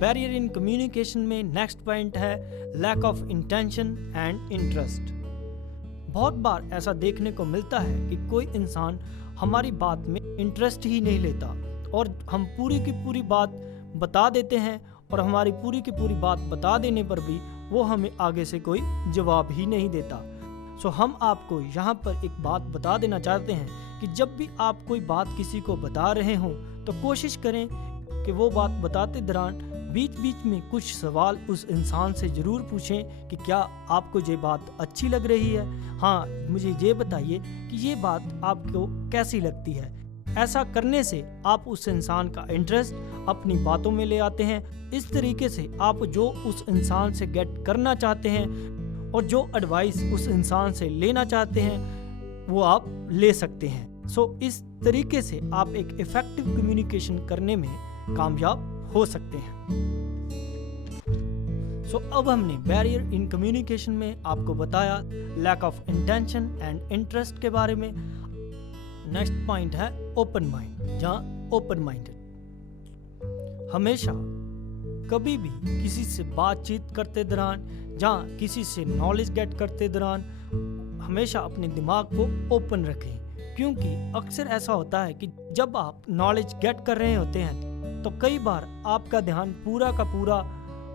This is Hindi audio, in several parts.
बैरियर इन कम्युनिकेशन में नेक्स्ट पॉइंट है lack of intention and interest. बहुत बार ऐसा देखने को मिलता है कि कोई इंसान हमारी बात में इंटरेस्ट ही नहीं लेता और हम पूरी की पूरी बात बता देते हैं और हमारी पूरी की पूरी बात बता देने पर भी वो हमें आगे से कोई जवाब ही नहीं देता। सो हम आपको यहाँ पर एक बात बता देना चाहते हैं कि जब भी आप कोई बात किसी को बता रहे हों तो कोशिश करें कि वो बात बताते दौरान बीच बीच में कुछ सवाल उस इंसान से ज़रूर पूछें कि क्या आपको ये बात अच्छी लग रही है, हाँ मुझे ये बताइए कि ये बात आपको कैसी लगती है। ऐसा करने से आप उस इंसान का इंटरेस्ट अपनी बातों में ले आते हैं। इस तरीके से आप जो उस इंसान से गेट करना चाहते हैं और जो एडवाइस उस इंसान से लेना चाहते हैं वो आप ले सकते हैं। सो इस तरीके से आप एक इफेक्टिव कम्युनिकेशन करने में कामयाब हो सकते हैं। सो अब हमने बैरियर इन कम्युनिकेशन में आपको बताया lack of intention and interest के बारे में। नेक्स्ट पॉइंट है ओपन माइंड, जहाँ ओपन माइंडेड। हमेशा कभी भी किसी से बातचीत करते दौरान, जहाँ किसी से नॉलेज गेट करते दौरान हमेशा अपने दिमाग को ओपन रखें, क्योंकि अक्सर ऐसा होता है कि जब आप नॉलेज गेट कर रहे होते हैं तो कई बार आपका ध्यान पूरा का पूरा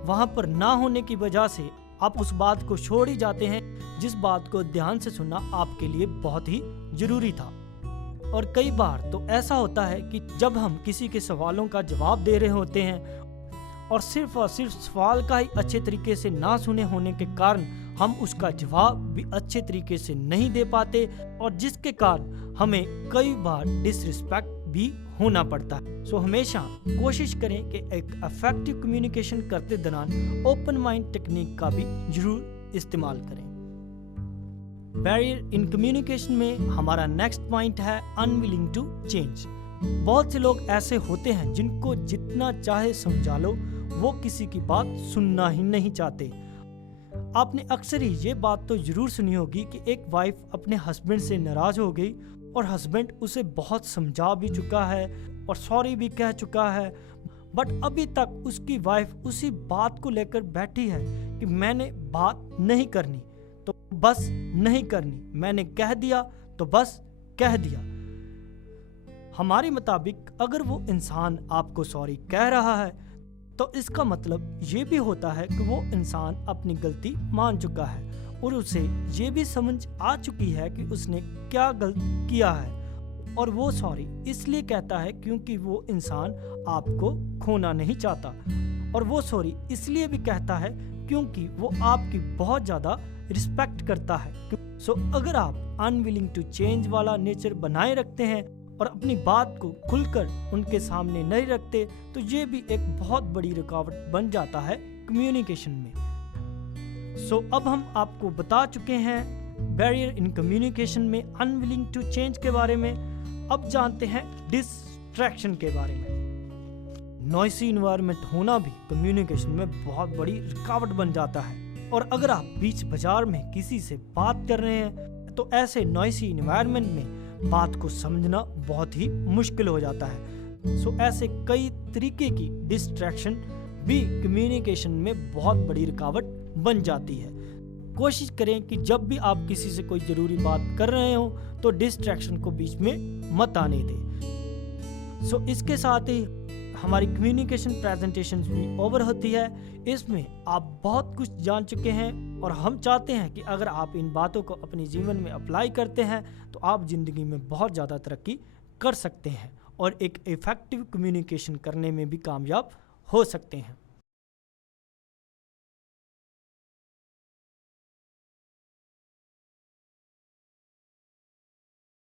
वहाँ पर ना होने की वजह से आप उस बात को छोड़ ही जाते हैं जिस बात को ध्यान से सुनना आपके लिए बहुत ही जरूरी था। और कई बार तो ऐसा होता है कि जब हम किसी के सवालों का जवाब दे रहे होते हैं और सिर्फ सवाल का ही अच्छे तरीके से ना सुने होने के कारण हम उसका जवाब भी अच्छे तरीके से नहीं दे पाते और जिसके कारण हमें कई बार डिसरिस्पेक्ट भी होना पड़ता है। सो हमेशा कोशिश करें कि एक इफेक्टिव कम्युनिकेशन करते दौरान ओपन माइंड टेक्निक का भी जरूर इस्तेमाल करें। बैरियर इन कम्युनिकेशन में हमारा नेक्स्ट पॉइंट है अनविलिंग टू चेंज। बहुत से लोग ऐसे होते हैं जिनको जितना चाहे समझा लो वो किसी की बात सुनना ही नहीं चाहते। आपने अक्सर ही ये बात तो जरूर सुनी होगी कि एक वाइफ अपने हस्बैंड से नाराज हो गई और हस्बैंड उसे बहुत समझा भी चुका है और सॉरी भी कह चुका है, बट अभी तक उसकी वाइफ उसी बात को लेकर बैठी है कि मैंने बात नहीं करनी तो बस नहीं करनी, मैंने कह दिया तो बस कह दिया। हमारे मुताबिक अगर वो इंसान आपको सॉरी कह रहा है तो इसका मतलब ये भी होता है कि वो इंसान अपनी गलती मान चुका है और उसे ये भी समझ आ चुकी है कि उसने क्या गलत किया है और वो सॉरी इसलिए कहता है क्योंकि वो इंसान आपको खोना नहीं चाहता और वो सॉरी इसलिए भी कहता है क्योंकि वो आपकी बहुत ज़्यादा रिस्पेक्ट करता है। सो अगर आप अनविलिंग टू चेंज वाला नेचर बनाए रखते हैं और अपनी बात को खुलकर उनके सामने नहीं रखते तो ये भी एक बहुत बड़ी रुकावट बन जाता है कम्युनिकेशन में। सो अब हम आपको बता चुके हैं बैरियर इन कम्युनिकेशन में अनविलिंग टू चेंज के बारे में। अब जानते हैं डिस्ट्रैक्शन के बारे में। नॉइसी इन्वायरमेंट होना भी कम्युनिकेशन में बहुत बड़ी रुकावट बन जाता है और अगर आप बीच बाजार में किसी से बात कर रहे हैं तो ऐसे नॉइसी इन्वायरमेंट में बात को समझना बहुत ही मुश्किल हो जाता है। सो ऐसे कई तरीके की डिस्ट्रैक्शन भी कम्युनिकेशन में बहुत बड़ी रुकावट बन जाती है। कोशिश करें कि जब भी आप किसी से कोई ज़रूरी बात कर रहे हो तो डिस्ट्रैक्शन को बीच में मत आने दें। सो इसके साथ ही हमारी कम्युनिकेशन प्रेजेंटेशन भी ओवर होती है। इसमें आप बहुत कुछ जान चुके हैं और हम चाहते हैं कि अगर आप इन बातों को अपने जीवन में अप्लाई करते हैं तो आप ज़िंदगी में बहुत ज़्यादा तरक्की कर सकते हैं और एक इफ़ेक्टिव कम्युनिकेशन करने में भी कामयाब हो सकते हैं।